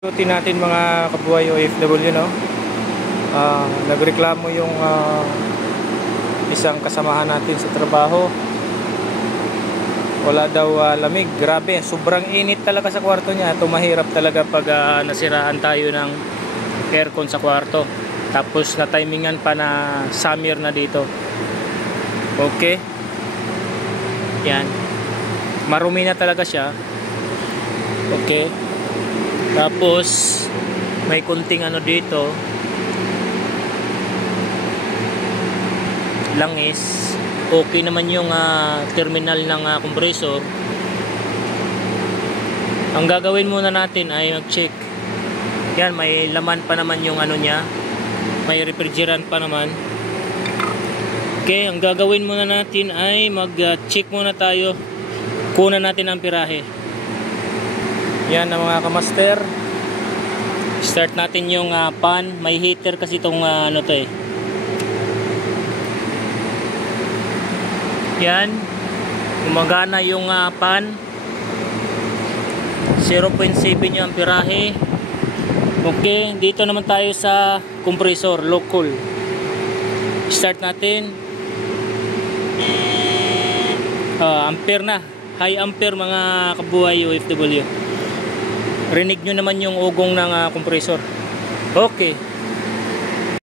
Duty natin mga kabuhay OFW, no? Nagreklamo yung isang kasamahan natin sa trabaho. Wala daw lamig. Grabe, sobrang init talaga sa kwarto niya. Ito mahirap talaga pag nasiraan tayo ng aircon sa kwarto. Tapos na timingan pa na summer na dito. Okay. Yan. Marumi na talaga siya. Okay. Tapos may kunting ano dito, langis. Okay naman yung terminal ng compressor. Ang gagawin muna natin ay mag-check. Yan, may laman pa naman yung ano niya, may refrigerant pa naman. Okay, ang gagawin muna natin ay mag-check muna tayo. Kunan natin ang pirahe. Yan ang mga kamaster. Start natin yung pan. May heater kasi itong ano to eh. Yan. Gumagana yung pan. 0.7 yung amperahe. Okay. Dito naman tayo sa compressor. Local. Start natin. Ampere na. High ampere mga kabuhay OFW. Rinig nyo naman yung ugong ng compressor. Okay.